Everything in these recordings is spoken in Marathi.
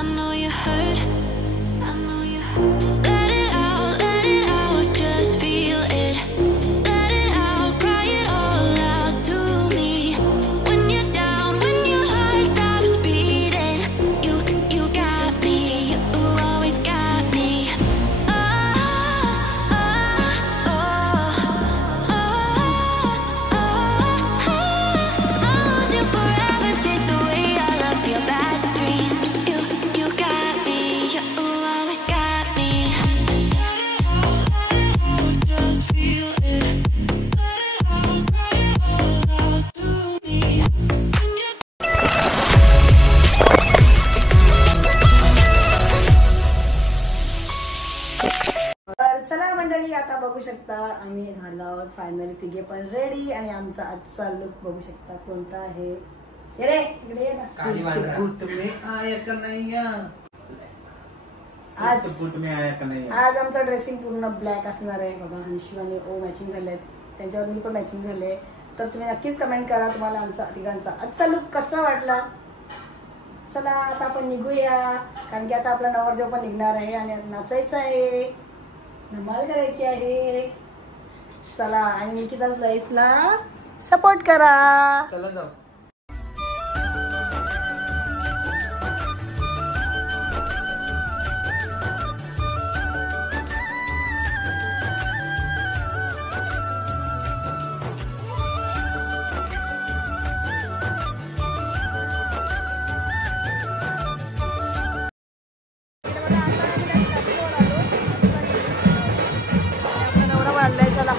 I know you hurt. I know you hurt. Let it out, just feel it. Let it out, cry it all out to me. When you're down, when your heart stops beating, you got me, you always got me. Oh, oh, oh, oh, I'll hold you forever, chase away all of your bad dreams. You got me, you always got me. Just feel it. Let it out, cry it all out to me. तर चला मंडळी, आता बघू शकता आम्ही झालो आहोत फायनली तिघे पण रेडी. आणि आमचा आजचा लुक बघू शकता कोणता आहे. ये रे इकडे ये ना. आज आमचा ड्रेसिंग पूर्ण ब्लॅक असणार आहे बघा. हंशू आणि ओ मॅचिंग झालेत, त्यांच्यावर मी पण मॅचिंग झाले. तर तुम्ही नक्कीच कमेंट करा तुम्हाला आमचा तिघांचा आजचा लुक कसा वाटला. चला आता आपण निघूया, कारण की आता आपला नवरदेव पण निघणार आहे आणि नाचायचं आहे, धमाल करायची आहे. चला आणि निकिताच लाईफला सपोर्ट करा. चला जाऊ. नवरा वाढलाय. चला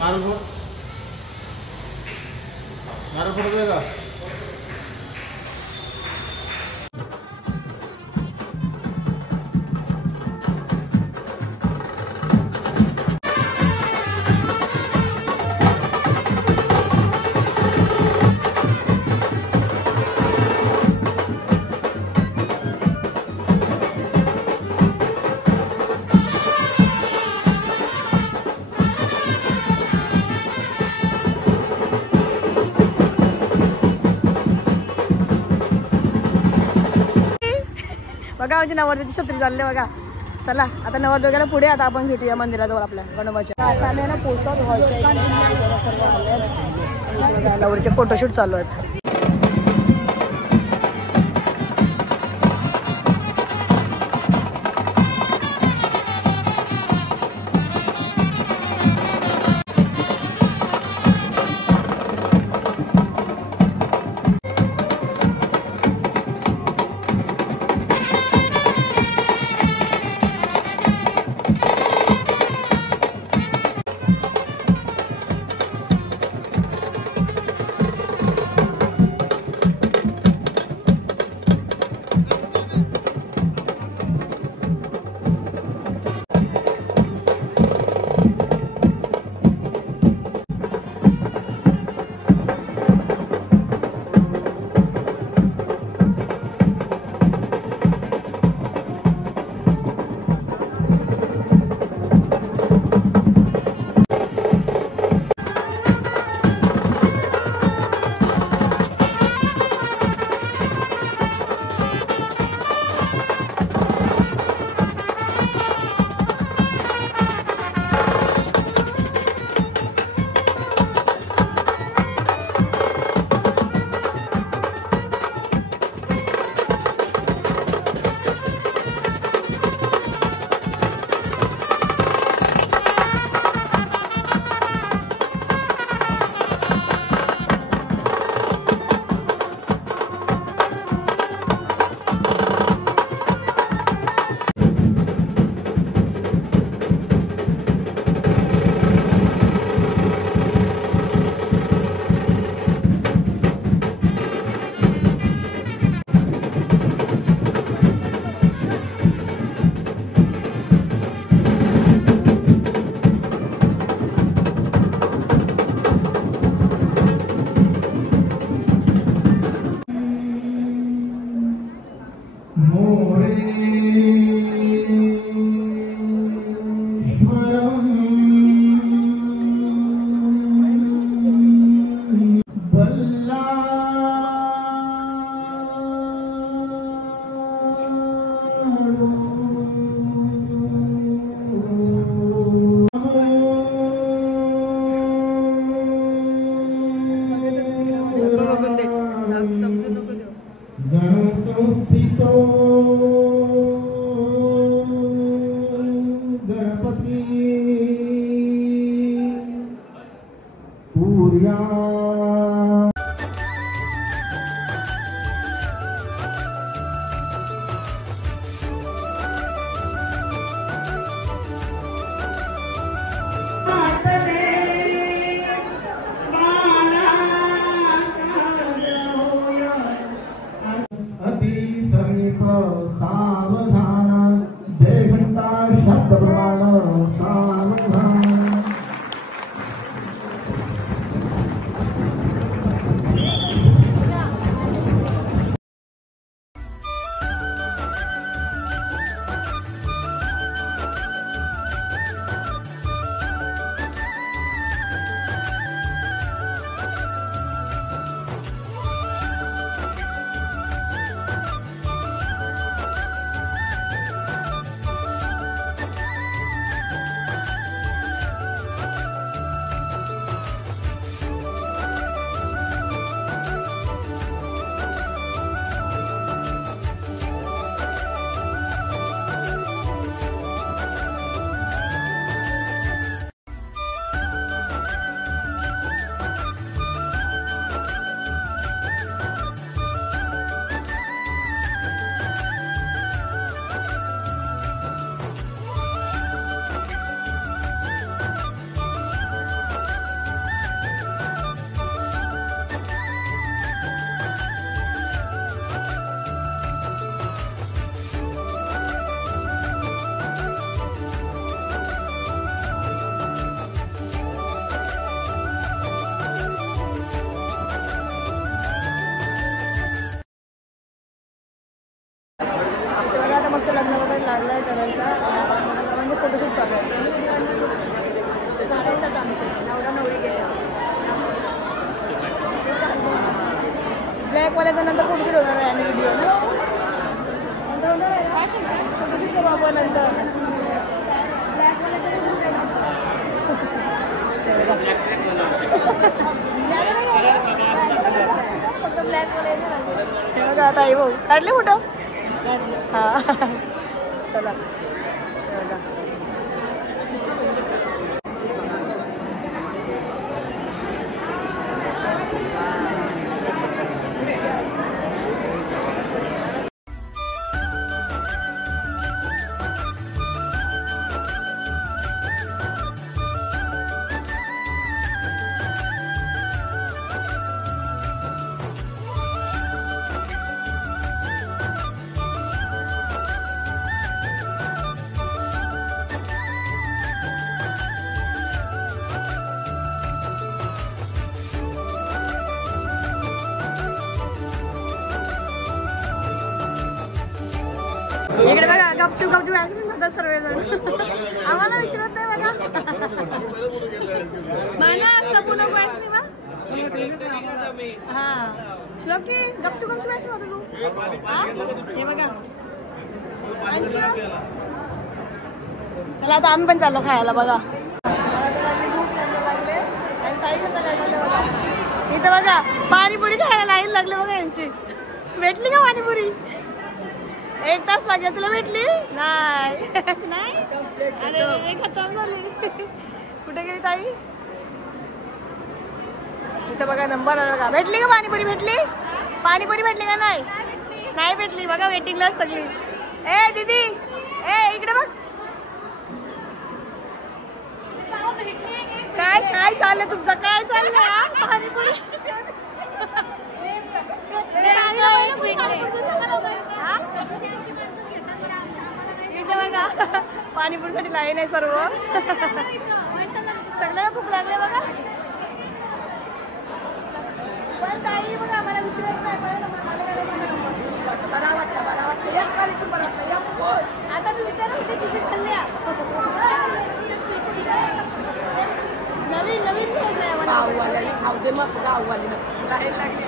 मारो फोटो देगा. बघा आमची नवरदेवाची छत्री चालले बघा. चला आता नवरदेवाला पुढे, आता आपण भेटूया मंदिराजवळ आपल्या गणोबाच्या. आता आम्ही ना पोहोचतो हॉलच्या सर्व आले. नवरीचे फोटोशूट चालू आहेत. मस्त लग्न वगैरे लागलाय करायचा म्हणजे फोटोशूट चालू आहे करायच्यात आमचे नवरा नवरी गेले ब्लॅकवाल्याचा नंतर फोटोशूट होणार आहे आणि व्हिडिओ नंतर होणार आहे फोटोशूट करू आपण नंतर फक्त ब्लॅकवाला आता आहे भाऊ काढले फोटो हाँ चला इकडे बघा गपचूप गपचूप आईस्क्रीम खातात सर्वजण आम्हाला विचारत नाही बघा मला सबू नको आईस्क्रीम हा श्लोकी गपचूप गपचूप आईस्क्रीम होतं तू हे बघा चला आता आम्ही पण चाललो खायला बघा इथं बघा पाणीपुरी खायला लाईन लागले बघा यांची भेटली का पाणीपुरी 1 तास लागला तुला भेटली नाही नाही अरे खतम झाली कुठे गेली ताई इथं बघा नंबर आला बघा भेटली का पाणीपुरी भेटली का नाही नाही भेटली बघा वेटिंगला सगळी ए दीदी ए इकडे बघ काय काय चाललंय तुमचं काय चाललंय पाणीपुरी पाणीपुरी साठी लाईन आहे सर्व सगळ्यांना भूक लागले बघा पण ताई बघा मला विचारत नाही मला वाटतं भाऊ आली बाहेर लागली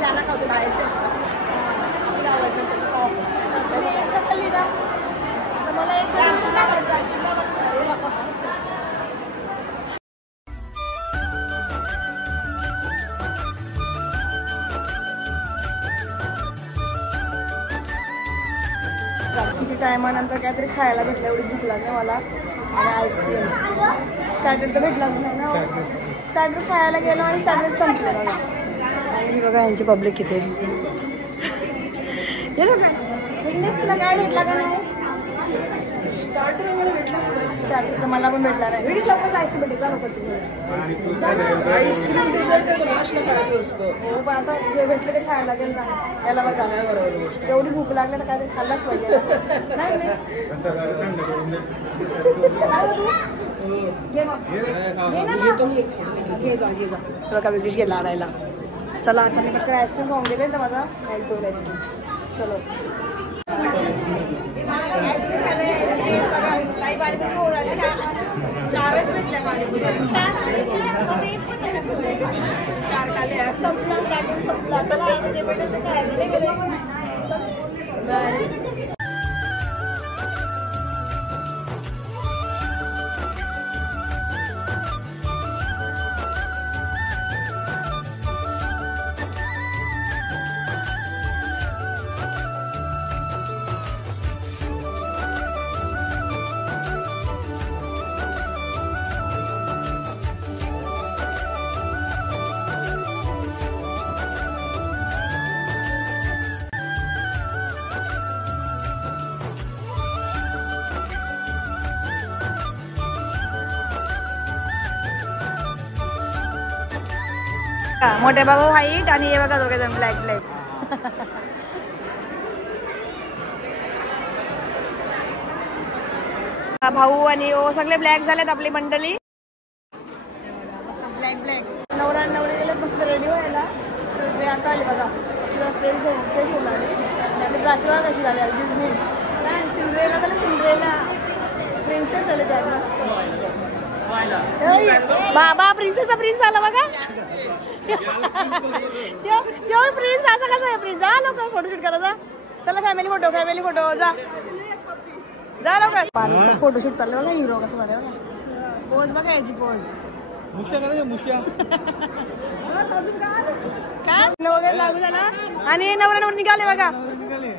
त्याला खावते बाहेरच्या मला एक किती टायमानंतर काहीतरी खायला भेटलं, एवढी भूक लागली मला. आणि आईस्क्रीम स्टार्टर तर भेटलाच नाही ना. स्टार्टर खायला गेलो आणि स्टार्टर संपलं बघा. आणि बघा यांची पब्लिक किती हे बघा. तुला काय भेटला का नाही? स्टार्टर वगैरे भेटला. स्टार्टर तर मला पण भेटला नाही. वेळीच लवकर आईस्क्रीम भेटला नको आईस्क्रीम डेझर्ट खायचं असतं. हो पण आता जे भेटलं ते खायला लागेल ना. याला बघा एवढी भूक लागली तर काहीतरी खाल्लाच पाहिजे नाही. घे जा बघा वेगळीच गेला आणायला. चला आता मी फक्त आईस्क्रीम खाऊन गेले तर माझा हेल्थ होईल आईस्क्रीम. चलो चारच भेटल्या संपला. चला जे भेटलं ते खायला मोठे बाबा व्हाईट आणि हे बघा दोघे जण ब्लॅक ब्लॅक. भाऊ आणि ओ सगळे ब्लॅक झालेत आपली मंडळी. ब्लॅक ब्लॅक नवरा नवरी गेले मस्त रेडी व्हायला. सगळे आता आले बघा फ्रेश होऊन आले. आणि आपली प्राचीवा कशी झाली डिझनी सिंड्रेला झालं. सिंड्रेला प्रिन्सेस झाले त्या मस्त. बाबा प्रिन्सेसचा प्रिन्स आला बघा. प्रिन्स असा कसा आहे प्रिन्स. जा लवकर फोटोशूट करा जा. चला फॅमिली फोटो जा जा लवकर. फोटोशूट चाललं बघा. हिरो कसं झालं बघा. पोज बघा याची पोज. काय वगैरे लागू झाला आणि नवरा निघाले बघा.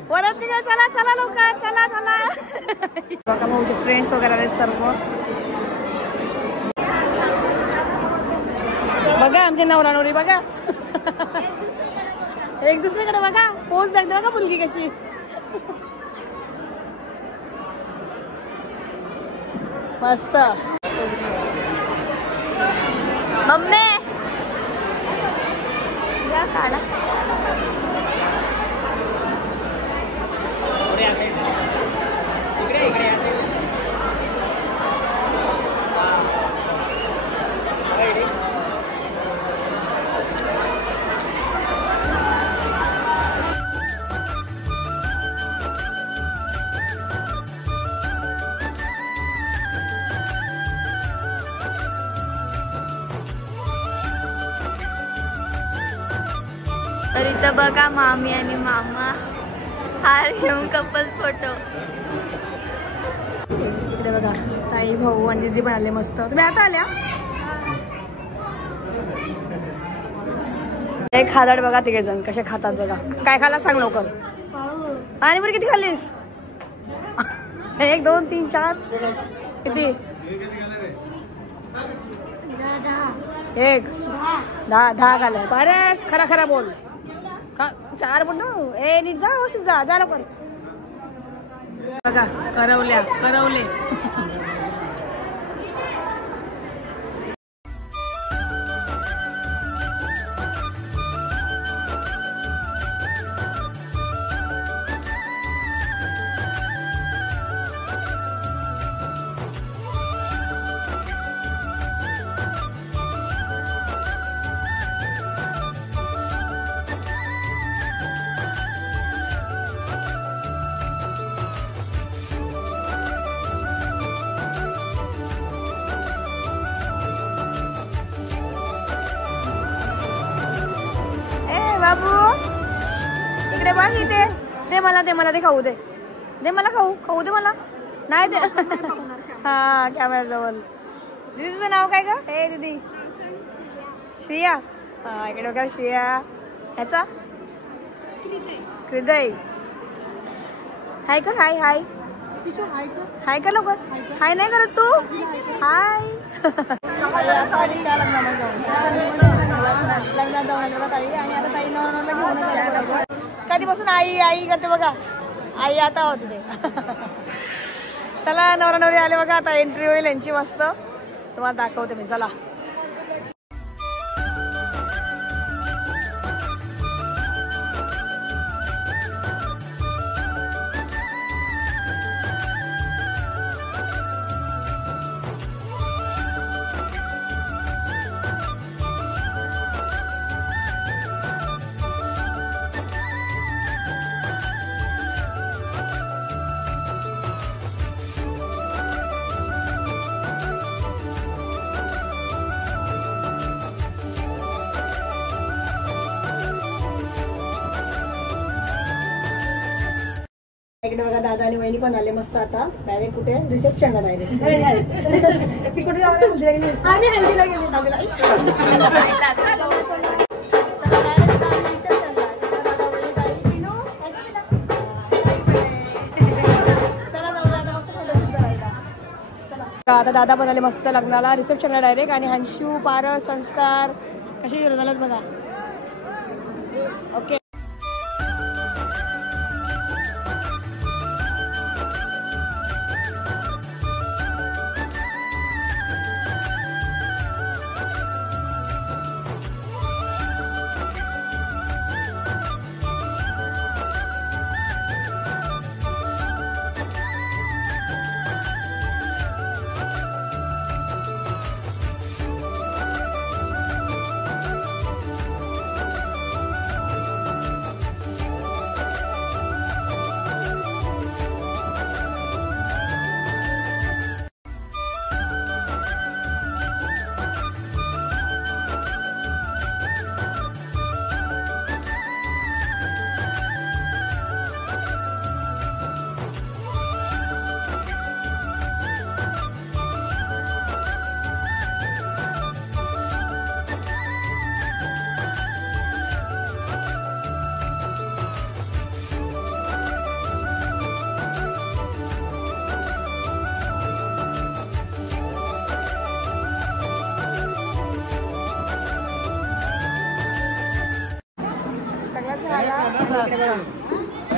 परत निघाल. चला चला लवकर चला चला. बघा भाऊचे फ्रेंड्स वगैरे आले सर्व. बघा आमचे नवरा नवरी बघा. एक दुसरीकडे बघा. पोच दाखते बघा मुलगी कशी. मस्त. मम्मी काढा. तर इथं बघा मामी आणि मामा हार घेऊन कपल्स फोटो. इकडे बघा ताई भाऊ आणि दीदी पण आले मस्त. तुम्ही आता आल्या. एक खादाड बघा तिकडे जण कसे खातात बघा. काय खाला सांग लवकर. आणि बरं किती खाल्लीस. 1 2 3 4 किती. 1 10 खाल्लाय. बरेच खरा खरा बोल. 4 पण ए नीट जा. हो जा लवकर. बघा करवले. बघ इथे. दे मला दे खाऊ दे. दे मला खाऊ दे मला. नाही दे. हा कॅमेरा जवळ. दीदीचं नाव काय ग? हे दीदी श्रिया. हा इकडे बघा श्रिया. ह्याचा हृदय. हाय कर. हाय हाय हाय कर लवकर. हाय नाही करत तू. हाय. लग्नात जाऊन आले ताई आणि आता ताई नवरला घेऊन. कधीपासून आई करते बघा. आई आता होती ते. चला नवरा नवरी आले बघा. आता एंट्री होईल यांची मस्त. तुम्हाला दाखवते मी. चला इकडे बघा दादा आणि वहिनी पण आले मस्त. आता डायरेक्ट कुठे रिसेप्शनला डायरेक्ट कुठे आम्ही हल्दीला आता दादा पण आले मस्त लग्नाला रिसेप्शनला डायरेक्ट. आणि हंशू पारस संस्कार कशी घेऊन आलात बघा. ओके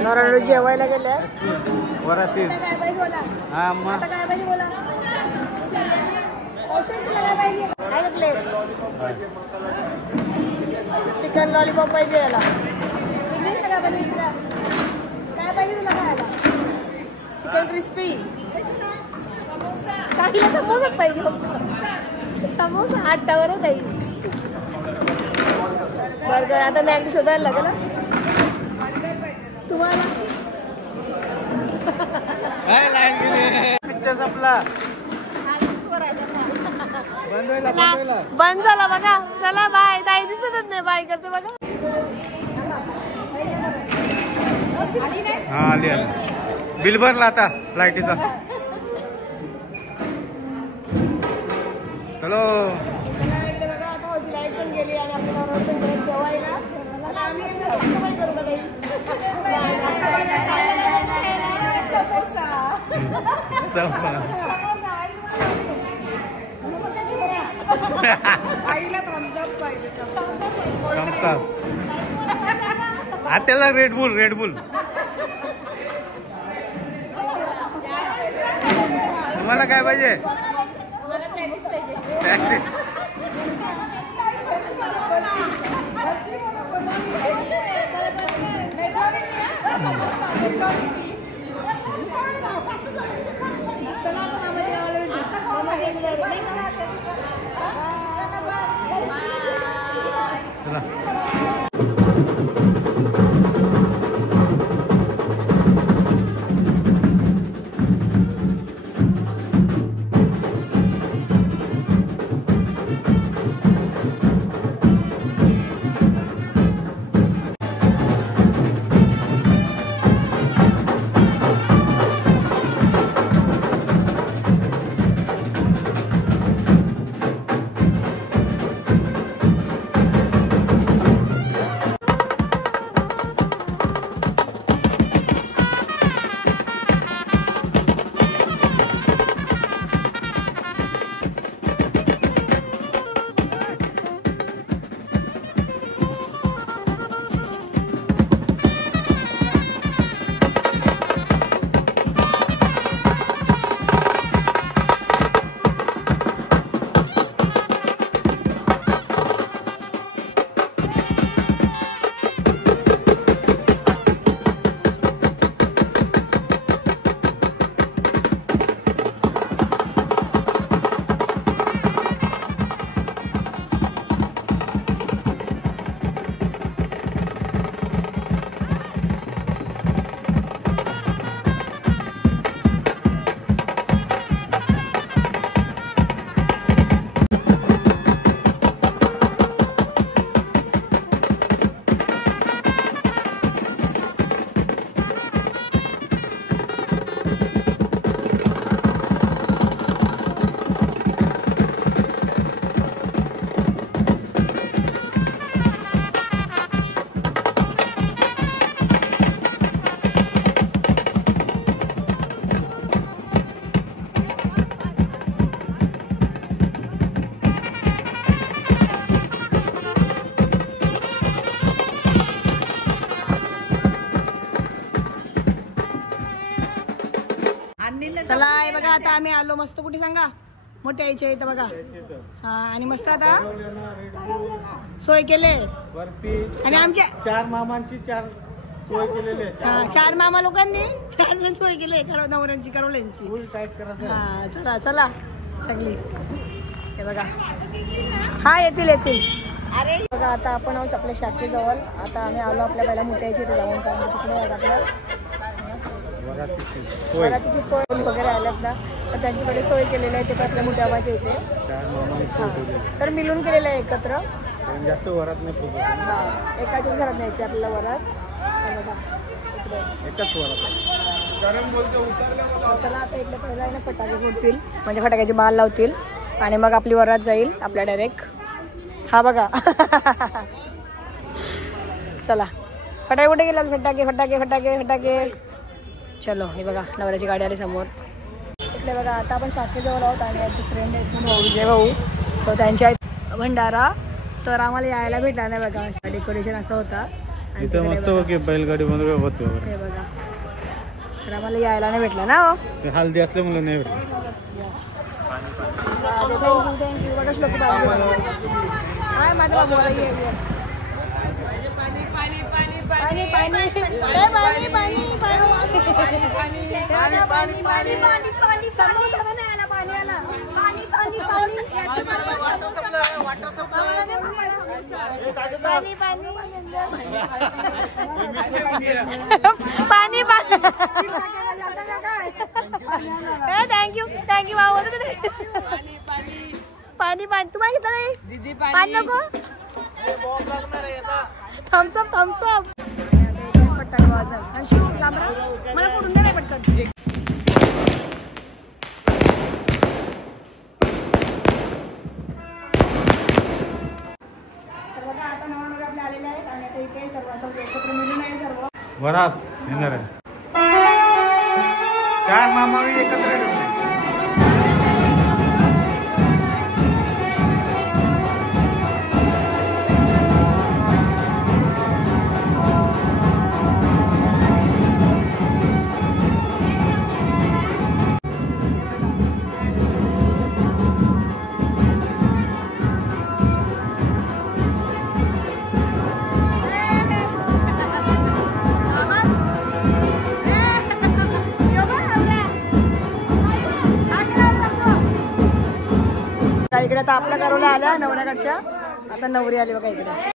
नवरा जेवायला गेले. चिकन लॉलीपॉप पाहिजे याला. काय पाहिजे तुला खायला? Chicken crispy. काहीला समोसा पाहिजे फक्त. समोसा 8वर आहे ताई. बर्गर आता नाही शोधायला लागेल ना तुम्हाला. पिक्चर संपला. बंद झाला बघा. चला बाय. ताई दिसतच नाही. बाय करते बघा. हा आली बिल भरला आता लाईटीचा. चलो लाईट पण गेली आणि आपण जेवायला आत्याला रेडबुल. तुम्हाला काय पाहिजे? प्रॅक्टिस. चला हे बघा आता आम्ही आलो मस्त कुठे सांगा मोठ्या आईच्या इथं बघा. हा आणि मस्त आता सोय केले आणि आमच्या 4 मामांची 4 सोय केलेली आहे. 4 मामा लोकांनी 4 जण सोय केले नवऱ्यांची करवल्यांची. हा चला चला सगळी हे बघा. हा येतील अरे बघा आता आपण आहोत आपल्या शाखेजवळ. आता आम्ही आलो आपल्या पहिल्या मोठ्या आईच्या इथे जाऊन कारण तिकडे आपल्या वरातीची सोय वगैरे आल्यात ना तर त्यांच्याकडे सोय केलेली आहे. ते पण आपल्या मोठ्या आबाच्या इथे तर मिळून केलेलं आहे एकत्र. जास्त वरात नाही. हा एकाच्याच घरात न्यायची आपल्याला वरात. एकच वरात. चला आता इकडे पहिला आहे ना फटाके फोडतील म्हणजे फटाक्याची माल लावतील आणि मग आपली वरात जाईल आपल्या डायरेक्ट. हा बघा चला फटाके कुठे गेला फटाके फटाके फटाके फटाके. चलो हे बघा नवऱ्याची गाडी आली समोर. इकडे बघा आता आपण शाखेजवळ आहोत आणि आमचे फ्रेंड आहेत भाऊ विजय भाऊ. सो त्यांच्या भंडारा तर आम्हाला यायला भेटला नाही बघा. डेकोरेशन असं होता इथं मस्त बैलगाडी मध्ये होते हे बघा. तर आम्हाला यायला नाही भेटला ना. हल्दी असल्यामुळे नाही भेटलं. थँक्यू बघाच लोक काय माझं बाबू पाणी पाणी पाणी पाणी थँक्यू थँक्यू बाबा. पाणी पाणी तुम्हाला घेतलं नाही पाणी नको. Thums Up Thums Up. फटाका वाजत आणि शिव लांबरा मला फोडून दे नाही पटकन. तर बघा आता नवनवरी आपले आलेले आहेत आणि आता इथे सर्वांचं एकत्र मिळून आहे सर्व वरात येणार आहे. 4 मामा एकत्र. इकडे आता आपल्या घराला आल्या नवऱ्याकडच्या. आता नवरी आली बघा इकडे.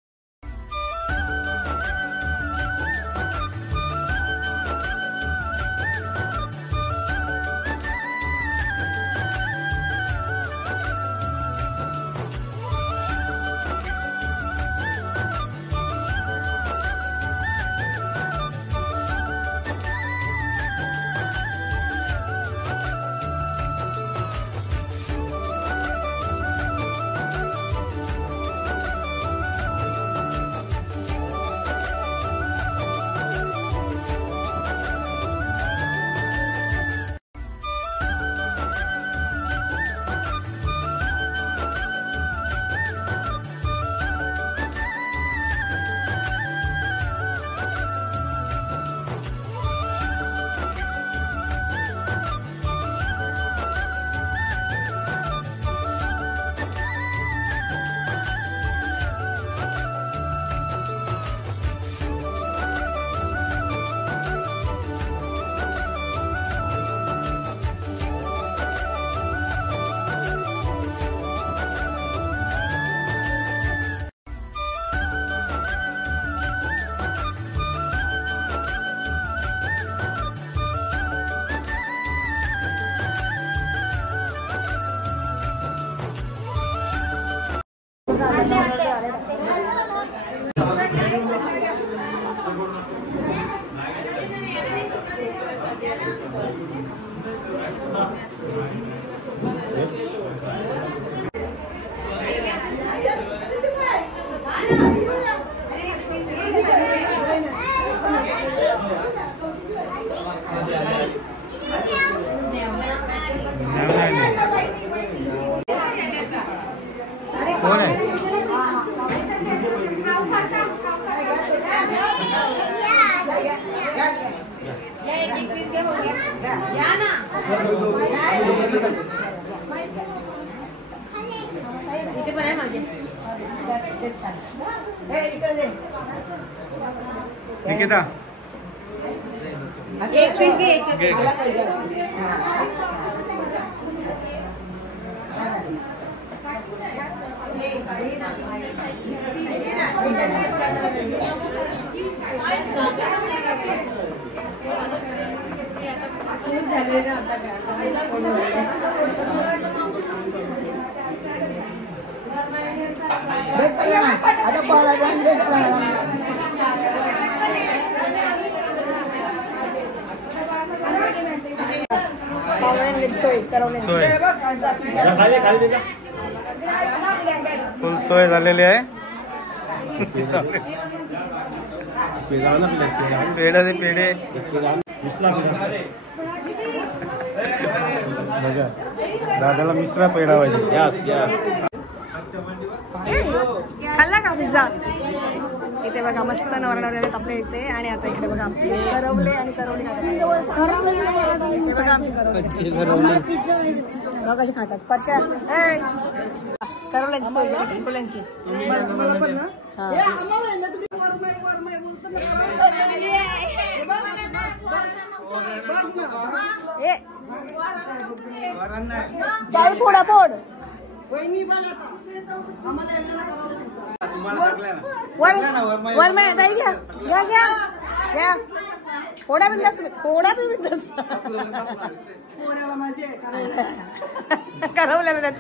इथे पण आहे माझे. निकिता एक पीस घे. सोय करवले. सोय फुल सोय झालेली आहे. पेढे ते पेढे बघा दादाला मिश्रा पेढा पाहिजे. खाल्ला का पिझ्झा? इथे बघा मस्त नवरनवऱ्याला कपडे येते आणि आता इकडे बघा करवले आणि करवली इथे बघा आमची करवली बघा कशी खातात. परशा करवल्यांची सोय फुलांची. फोडा फोड वर ताई घ्या घ्या घ्या घ्या. फोडा बिंदास तुम्ही. फोडा तुम्ही बिंदास. करवलेलं